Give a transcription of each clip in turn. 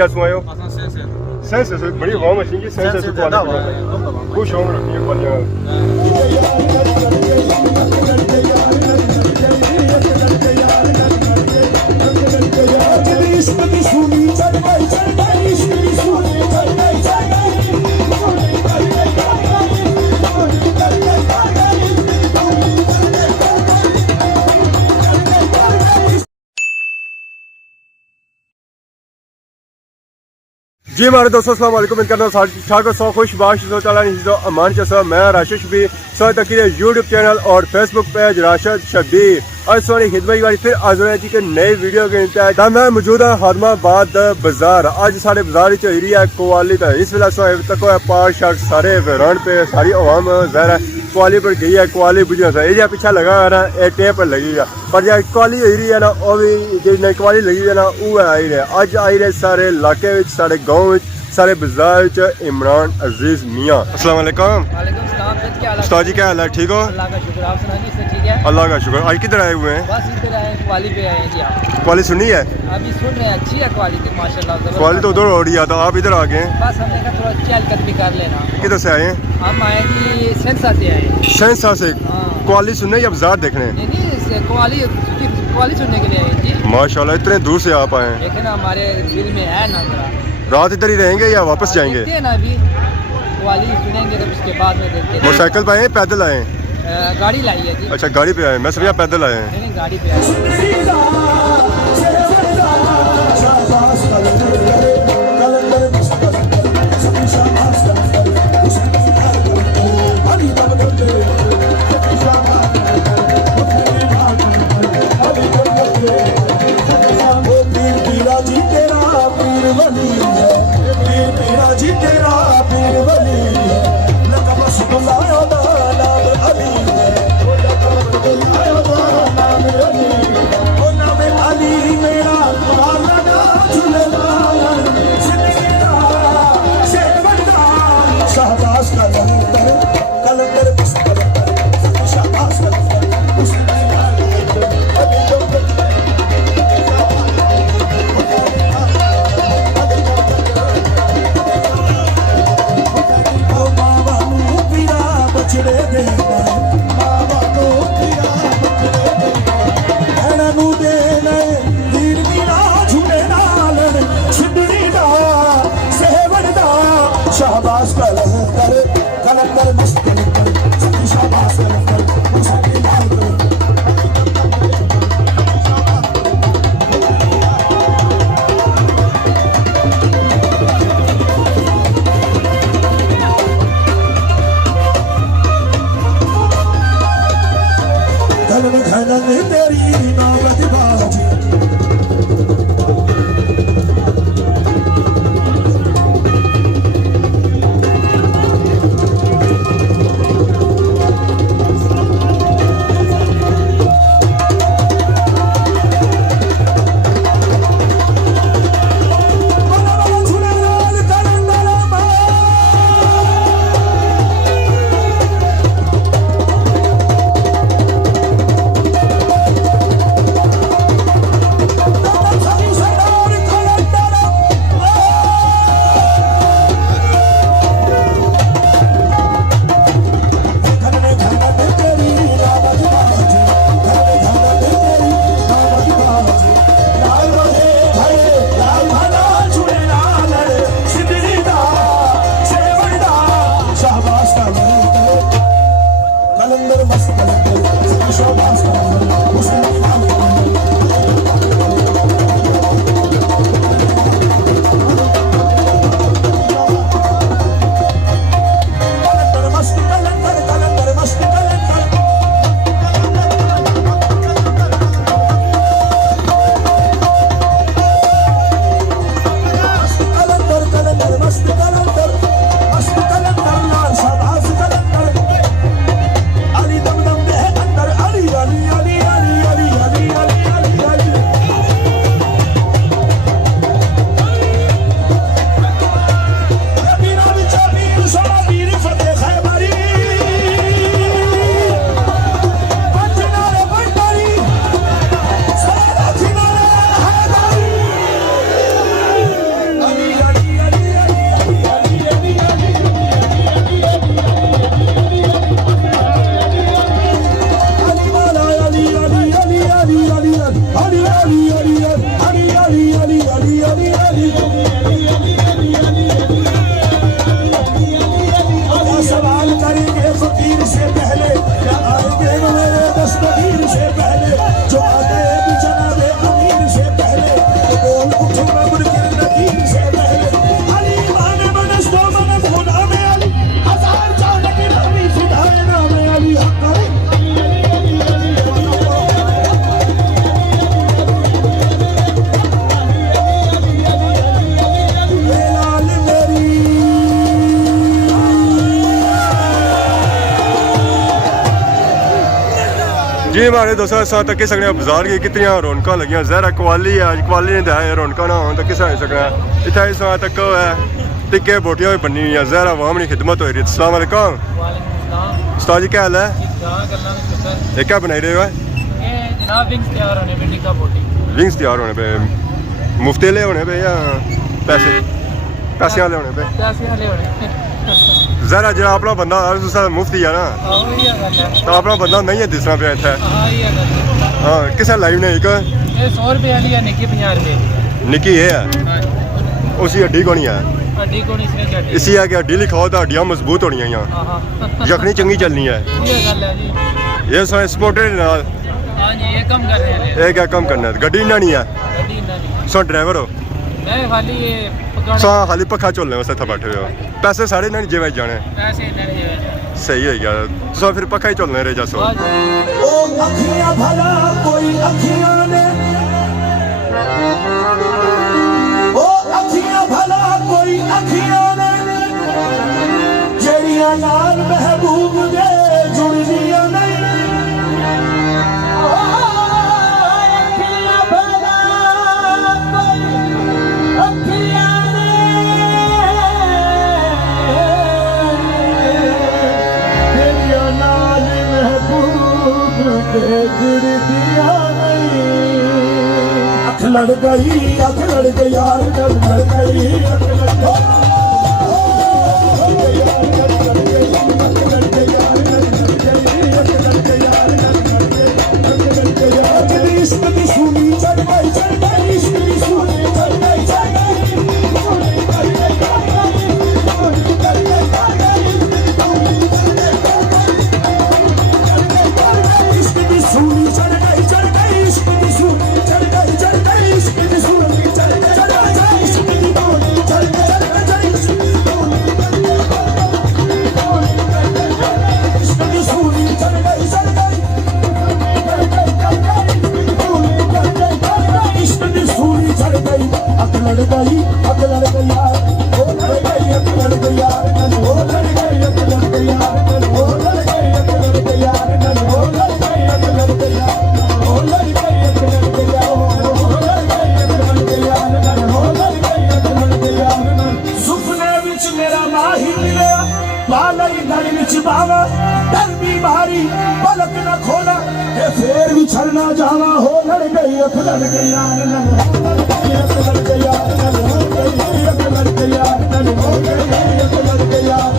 जासू आयो सेंस बड़ी वाह मशीन की सेंस क्वालिटी खुश हो रखी है जी हमारे दोस्तों अस्सलाम वालेकुम करना ठाकुर सौ खुश बाश अमान चसा मैं राशिद शबीर सो तक यूट्यूब चैनल और फेसबुक पेज राशिद शबीर और सोनी खिदमत वाली फिर आज के नए वीडियो के इंतजार मैं मौजूद है हरमाबाद बाजार आज सारे बाजार ही है कोवाली इस वेला तक पार शार्क सारे रन पे सारी आवाम जहर कोवाली पर गई है कोवाली बुझना था ये पीछे लगा है ना ये टेप पर लगी है पर जो कोवाली हो रही है ना वो भी जो नई कोवाली लगी है ना वो आई रहे अज आई रहे सारे इलाके सारे गाँव सारे बाजार इमरान अजीज मियाँ अस्सलाम वालेकुम उस्ताद जी क्या हाल है ठीक हो अल्लाह का शुक्र आज किधर आए हुए हैं बस इधर आए क्वाली पे आए जी आप क्वाली सुनी है अभी सुन रहे हैं अच्छी है क्वालिटी माशाल्लाह क्वाली तो उधर हो रही है तो आप इधर आ गए बस हमने कहा थोड़ा चहलकदमी भी कर लेना किधर से आए हैं हम आए जी सेंसा से आए सेंसा से क्वाली सुनने या बाजार देखने नहीं क्वाली सुनने के लिए आए जी माशाल्लाह इतने दूर से आप आए हैं लेकिन हमारे दिल में है ना रात इधर ही रहेंगे या वापस जाएंगे ना अभी क्वाली सुनेंगे तो उसके बाद में देखते हैं मोटरसाइकिल पे आए पैदल आए गाड़ी लाई है जी अच्छा गाड़ी पे आए मैं समझा पैदल आए हैं नहीं गाड़ी पे आए शाहबाज कलंदर कलंदर मस्त कलंदर शाहबाज कलंदर मुसाफिर लाल कलंदर कलंदर तेरी नावत बाजी जी हमारे दोस्तों इस तक सकने बाजार की कितनी रौनक लगियां जहरा कवाली है अज कवाली ने दिखाया रौनक ना हो तो किस सकना इतना इस तक है टिक्के बोटियां भी बनी हुई जहरा वाम की खिदमत हो रही है। अस्सलाम वालेकुम उस्ताद जी क्या हाल है? ये क्या बनाई रहे हो? विंग्स तैयार होने पे मुफ्ते ले होने पे या पैसे पैसे वाले होने पे? जरा जो अपना बंदा मुफ्ती है ना तो अपना बंदा नहीं है दिसना पे इतना हाँ किस लाइव ने एक 100 रुपए वाली है निकी 50 रुपए निकी ये है उसी हड्डी को नहीं है हड्डी को नहीं इसी है कि हड्डी लिखाओ तो हड्डियाँ मजबूत होनी है यखनी चंगी चलनी है ये सपोर्टेड नाल ये कम कर रहे हैं ये क्या कम करना है गड्डी ना नहीं है सो ड्राइवर हो मैं खाली ये खाली पक्खा झोलने वास्ते इतना बैठे हुए हो पैसे सारे इन्होंने जेब जाने सही है यार तुम फिर पक्खा ही झोलने रहे जासो ओ अखियां भला कोई अखियां ने ओ अखियां भला कोई अखियां ने जेड़ियां नाल महबूब दे जुड़दियां नहीं अखियां भला कोई अखियां अख लड़ गई यार कल लड़ गई इश्क की सूली चढ़ गई इश्क की सूली चढ़ गई पलक न खोला फिर भी छड़ना जावा हो लड़ गई अख लड़ गई यार लड़ गई यार लड़ गई यार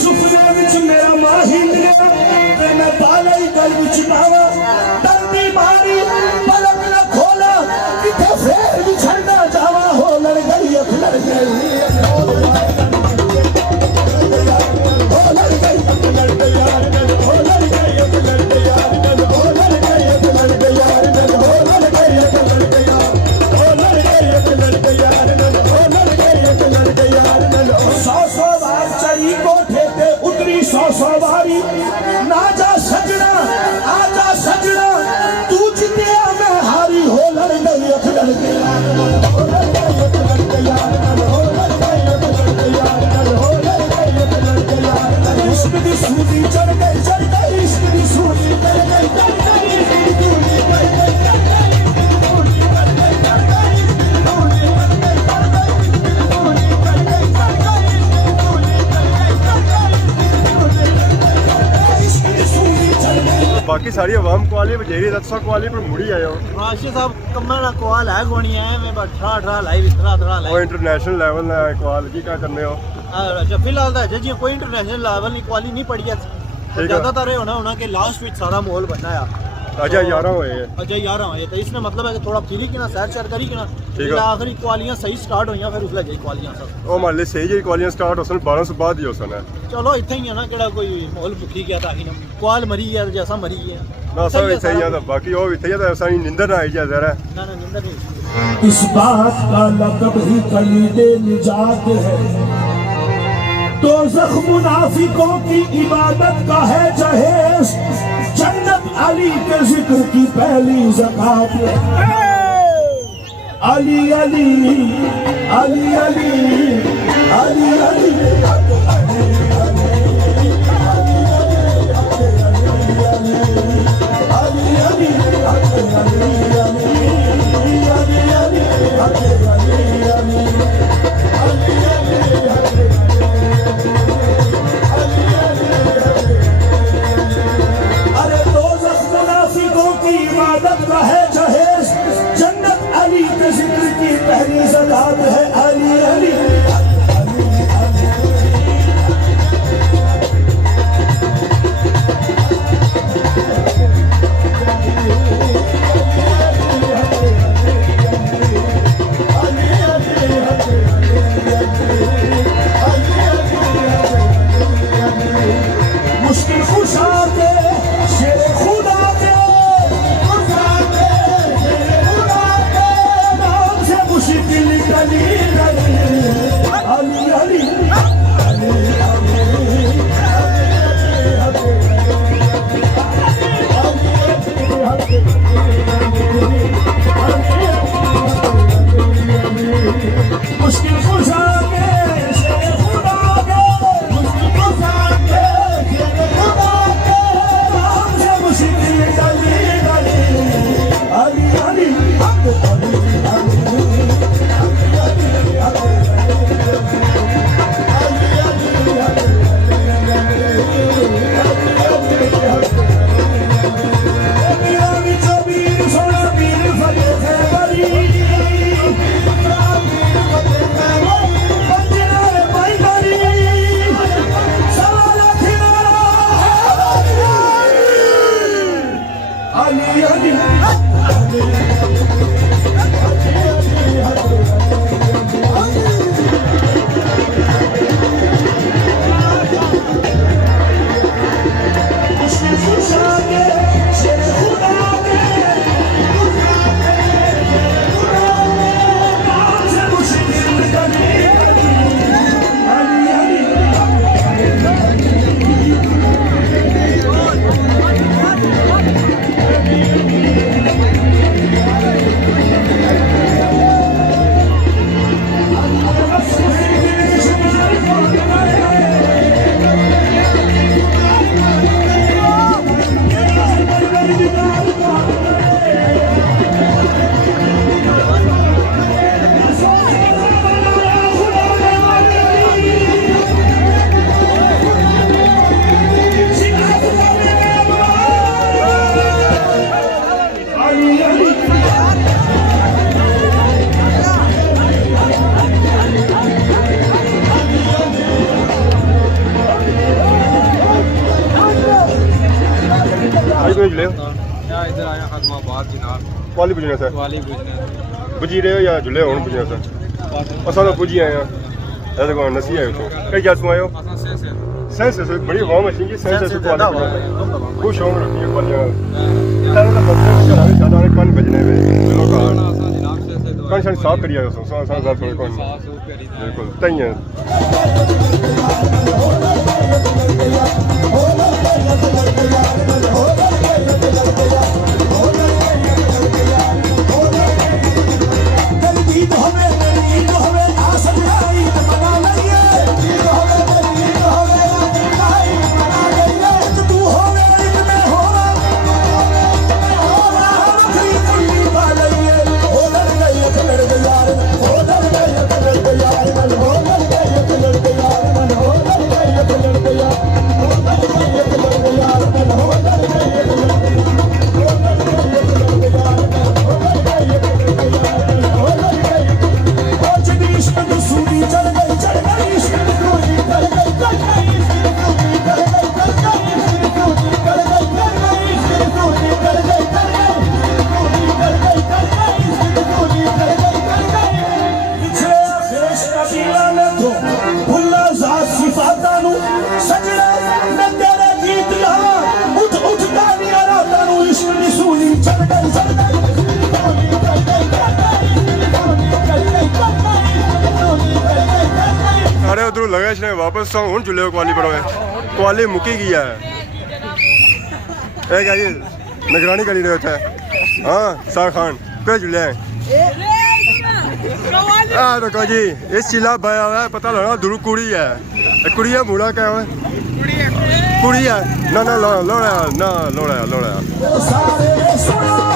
सुपने विच मेरा माही मिला मैं बाला ही गल विच पावा पलक न खोला किथे फेर भी छड़ना जावा हो लड़ गई अख लड़ गई ना जा सजना आजा सजना तू जितिया मैं हारी हो लड़ गई अख लड़ गई इश्क दी सूली चढ़ गई इश्क दी सूली चढ़ गई बाकी सारी आवाम कवाली बजेरी दसा कवाली पर मुड़ी आए हो राशिद साहब कमर ना कवाल है गोनी है मैं बस 18 लाइव इतना लाइव वो इंटरनेशनल लेवल ना कवाल की क्या करने हो अच्छा फिलहाल तो जी कोई इंटरनेशनल लेवल नहीं कवाली नहीं पड़ी है ज्यादातर होना कि लास्ट विच सारा माहौल बनना है अजय 11 होए अजय 11 होए तो इसने मतलब है कि थोड़ा फिरी के ना सैर शैर करी के ना फिर आखिरी क्वालियां सही स्टार्ट होईयां फिर उसले गई क्वालियां सब ओ मान ले सही जी क्वालियां स्टार्ट होसन 12 से बाद ही होसन है चलो इथे ही है ना केड़ा कोई माहौल भुखी गया था ही ना क्वाल मरी है जैसा मरी है ना सब सही है तो बाकी ओ इथे तो ऐसा नींदर ना आई जा जरा ना नींदर नहीं इस बात का लक़ब ही कलीदे निजात है तो ज़ख्म मुनाफिकों की इबादत का है जहेज जन्नत अली के जिक्र की पहली ज़कात है अली अली अली अली अली अली अरे दोज़ख मुनाफिकों की इबादत का है जहेज, जन्नत अली के जिक्र की पहली ज़कात है। अली अली मुश्किल खुशा के शेर खुदा के नाम से मुश्किल गली गली अली अली मुश्किल खुशा के शेर खुदा के मुश्किल खुशा के शेर खुदा के नाम से मुश्किल गली गली अली अली इधर आया खदमाबाद जनाब वाली पुजना सर वाली बुझने पुजी रहे हो या जुले हो पुजना सर असां तो पुजी आए हैं ऐसे को नसी आए हो कई जासू आए हो असां से सेंस से बड़ी वाम है कि सेंस से वाली खुश हो रही है वाली तारे का मतलब है ज्यादा कौन बजने में लोग असां जनाब से कौन सा साफ करिया हो साफ साफ थोड़े कौन बिल्कुल तई है अरे उधर लगा इसने वापस हूँ जुले क्वाली पड़ो है क्वाली मुकी गया है निगरानी करी रहे थे हाँ शाह खान पे जुले ਆ ਦੇਖੋ ਜੀ ਇਹ ਚੀਲਾ ਪਾਇਆ ਹੋਇਆ ਪਤਾ ਲੱਗਣਾ ਦੂਰ ਕੁੜੀ ਹੈ ਇਹ ਕੁੜੀ ਹੈ ਮੁੰਡਾ ਕਿਆ ਹੋਇਆ ਕੁੜੀ ਹੈ ਨਾ ਨਾ ਲੋੜਾ ਨਾ ਲੋੜਾ सारे सुना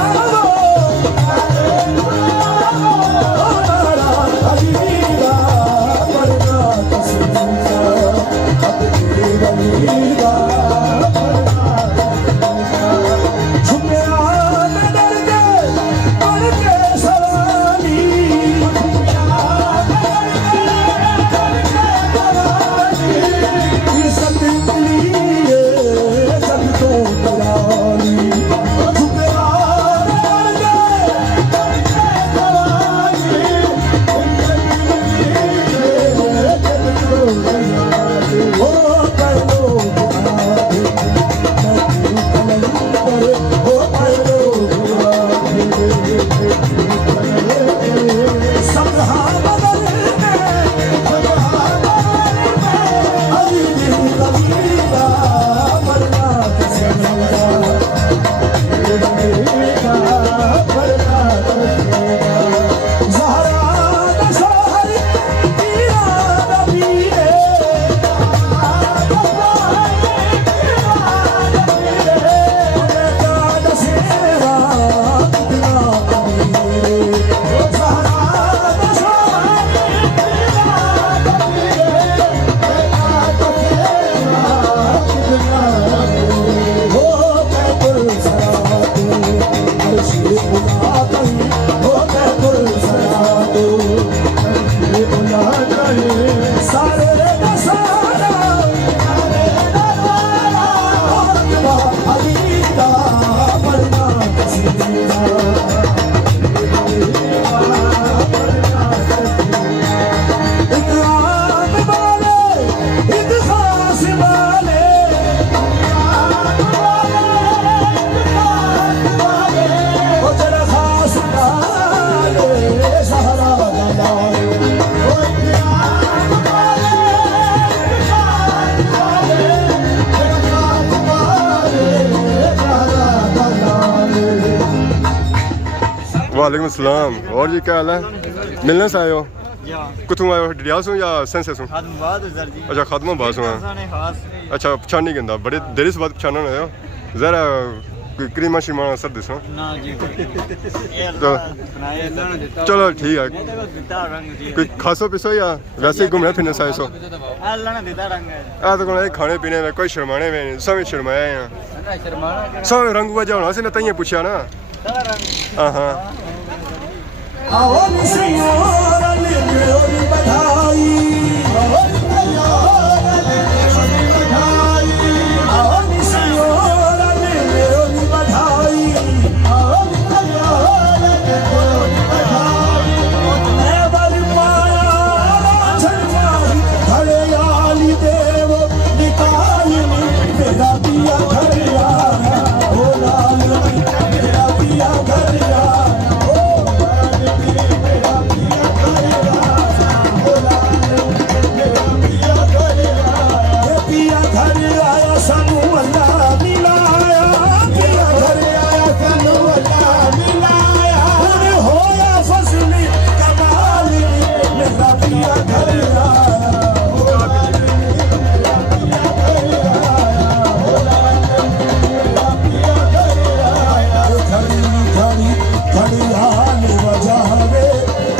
वालेकुम सलाम और जी क्या हाल है मिलने से आए हो या कितों आए हो डियाल से या सेंसे से खादमाबाद सर जी अच्छा खादमाबाद से ने खास अच्छा पहचान नहीं कहता बड़े देर से बाद पहचाना नहीं हो जरा क्रीमा शिमा सर दिसो ना जी तो बनाए चलो ठीक है दिता रंग जी कोई खासो पिसो या वैसे ही घूमने फिरने से आए सो अल्लाह ने दिता रंग है आ तो कोई खाने पीने में कोई शर्माने में नहीं सब शर्माए हैं ना शर्माना सब रंग वजह होना से ना तइए पूछा ना सारा रंग हाँ हाँ आओ निसियोर ले मेरी बधाई आओ निसियोर ले मेरी बधाई मैं बल पाया छलवाई घरे आली देव निकाली मेरा पिया घर आया ओ लाल मेरा पिया घर आया पिया घर आया सानू अल्लाह मिलाया पिया घर आया सानू अल्लाह मिलाया हुन होया फसली कमाल मेरा पिया घर आया घड़ियाल बजावे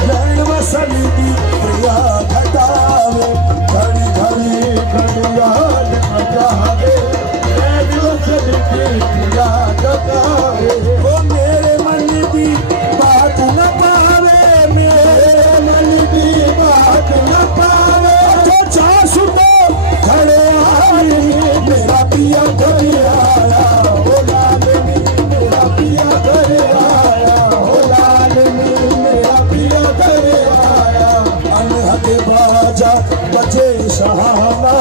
नैन वसली की प्रिया घटावे घड़ी घड़ी घड़ियाल बजावे नैन वसली की प्रिया घटावे ओ मेरे मन की बात न पावे मेरे मन की बात न पावे तो चासु तो खड़े आई मेरा पिया घर आया ओ लाल मेरा पिया घर आया ओ लाल मेरा पिया घर आया अनहद बाजा बजे सहाना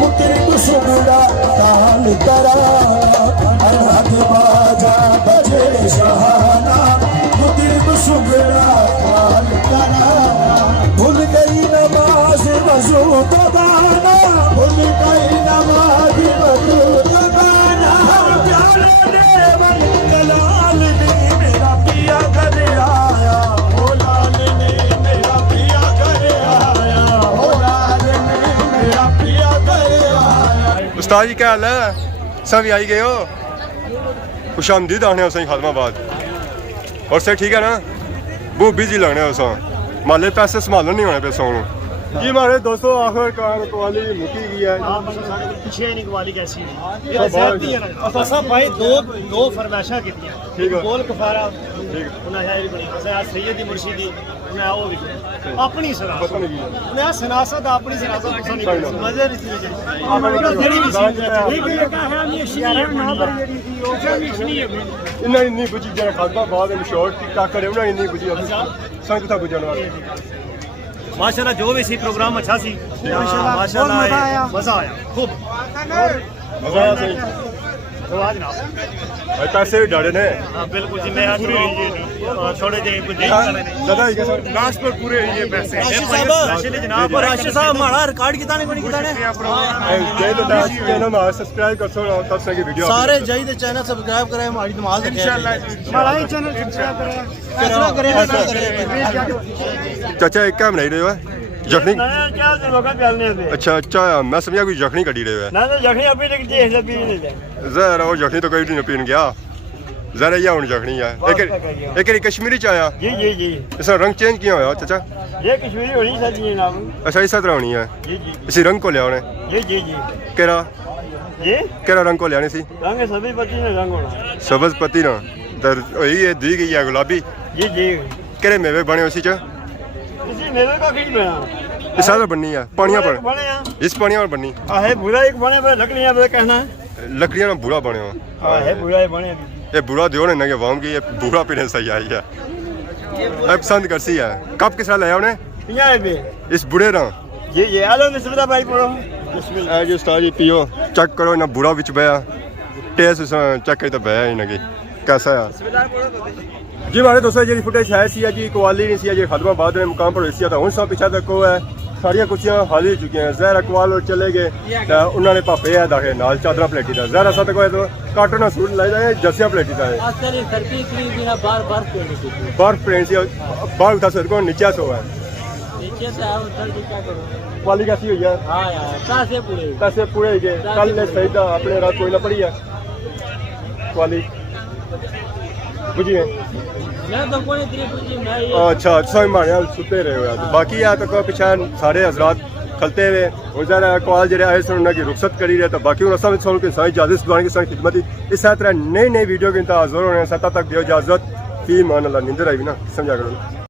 मुकरिब सुगड़ा ताल कराया अनहद बाजा बजे सहाना मुकरिब सुगड़ा ताल कराया भूल गई नमाज वजू दबाना भूल गई नमाज वजू दबाना प्यारे देवन कलाल ने मेरा पिया घर आया ओ लाल ने मेरा पिया उस्ताद जी क्या हाल है? सब आई गए हो? खुश आमदीद आने हो खादमाबाद और सही ठीक है ना? बहुत बिजी लगने हो माले पैसे संभालन नहीं होने पे सौ जी हमारे दोस्तों आखिरकार कवाली मुकी गई है ਪਿੱਛੇ ਨਹੀਂ ਕਵਾਲੀ ਕੈਸੀ सब ਹੈ बाहर- ਅਸਾਂ ਸਭ ਭਾਈ ਦੋ ਫਰਮਾਇਸ਼ਾਂ ਕੀਤੀਆਂ ਠੀਕ ਹੈ। ਬੋਲ ਕਫਾਰਾ ठीक ਉਹਨਾਂ ਹੈ ਵੀ ਬਣੀ ਅਸਾਂ ਸੈਯਦ ਦੀ ਮੁਰਸ਼ਿਦੀ ਉਹਨਾਂ ਉਹ ਵੀ ਆਪਣੀ ਸਰਾ पता नहीं की ਉਹਨਾਂ ਸਨਾਸਤ ਆਪਣੀ ਸਨਾਸਤ ਪਸੰਦ ਨਹੀਂ ਸਹੀ ਕਰਦੀ ਗੱਲ। ਮਜ਼ੇ ਨਹੀਂ ਸੀ ਜਿਹੜੀ ਵੀ ਸੀ ਇਹ ਵੀ ਕਹਾ ਨਹੀਂ ਸ਼ਿਆਰਾਂ ਨਾ ਪਰ ਜਿਹੜੀ ਸੀ ਉਹ ਵੀ ਨਹੀਂ ਹੈ इन्ना इन्नी बुझी जरा खादमाबाद में शॉर्ट टिक टाक करे उन्हें इन्नी बुझी संग था बुझाने वाला माशाल्लाह जो भी सी प्रोग्राम अच्छा सी माशाल्लाह मजा आया खूब मजा आया सही आवाज ना भाई पैसे भी डाले ने हाँ बिल्कुल जी मैं थोड़े जे कुछ ज्यादा ही सर लास्ट पर पूरे ये पैसे राशिद साहब जनाब और राशिद साहब हमारा रिकॉर्ड कितना ने कितना ने जय तो दास चैनल में सब्सक्राइब कर सो तब से की वीडियो सारे जय दे चैनल सब्सक्राइब करें हमारी नमाज इंशाल्लाह हमारा ही चैनल सब्सक्राइब करें चाचा एक काम नहीं रहे हो जखनी क्या लोग चलने से अच्छा अच्छा मैं समझा कोई जखनी कटी रहे ना तो जखनी अभी तक देख ले भी नहीं ले जरा वो जखनी तो कोई नहीं पीन गया जरा ये हूं जखनी है एक कश्मीरी च आया जी जी जी इसका रंग चेंज किया होया चाचा ये कश्मीरी होनी चाहिए नाम अच्छा इस तरह होनी है जी जी इसी रंग को ले आने जी जी जी केरा जी केरा रंग को ले आने सी रंग सभी पति ने रंग होना सब्ज पत्ती ना दर ये दी गई है गुलाबी जी जी केरे मेवे बने उसी च इसी मेरे का खींच बना इस सारा बननी है पानिया पर बने हैं इस पानिया पर बननी आहे बुरा एक बने पे लकड़ियां पे कहना है लकड़ियां ना बुरा बने हो आहे बुरा एक बने ये बुरा दियो ने कि वाम की ये बुरा पीने सही आई है अब पसंद करसी है कब किस लाया उन्हें 50 पे इस बुढ़े ना जी जी हेलो बिस्मिल्लाह भाई पढ़ो बिस्मिल्लाह ए जी उस्ताद जी पियो चेक करो ना बुरा विच बया टेस्ट चेक करी तो बया ही नगी कैसा है जी हमारे दोस्तों जी फुटेज है सी जी कवाली नहीं सी जी खादमाबाद में मुकाम पर होई था हूँ सब पिछा तक है सारिया कुर्सियां खाली हो चुकी हैं जहर अकवाल और चले गए उन्होंने भापे है दाखे नाल चादर प्लेटी था जहर असा तो काटो ना सूट लाई जाए जर्सियां प्लेटी था बर्फ प्लेन सी बाहर उठा सर को नीचे सो है कवाली कैसी हुई है पैसे पूरे गए कल ने सही था अपने रात कोई ना पड़ी है कवाली बुझी है अच्छा अच्छा मारे सुते रहे हो यार बाकी यार तो पिछा सारे हजरात खलते हुए और ज़रा कॉल जरे आए सन उन्हें रुखसत करी रहे तो बाकी उन सब के साथ इजाजत दुआने की साथ खिदमत इस तरह नई नई वीडियो के इंतजार होने तब तक दियो इजाजत फी मान अल्लाह नींदर आई भी ना समझा करो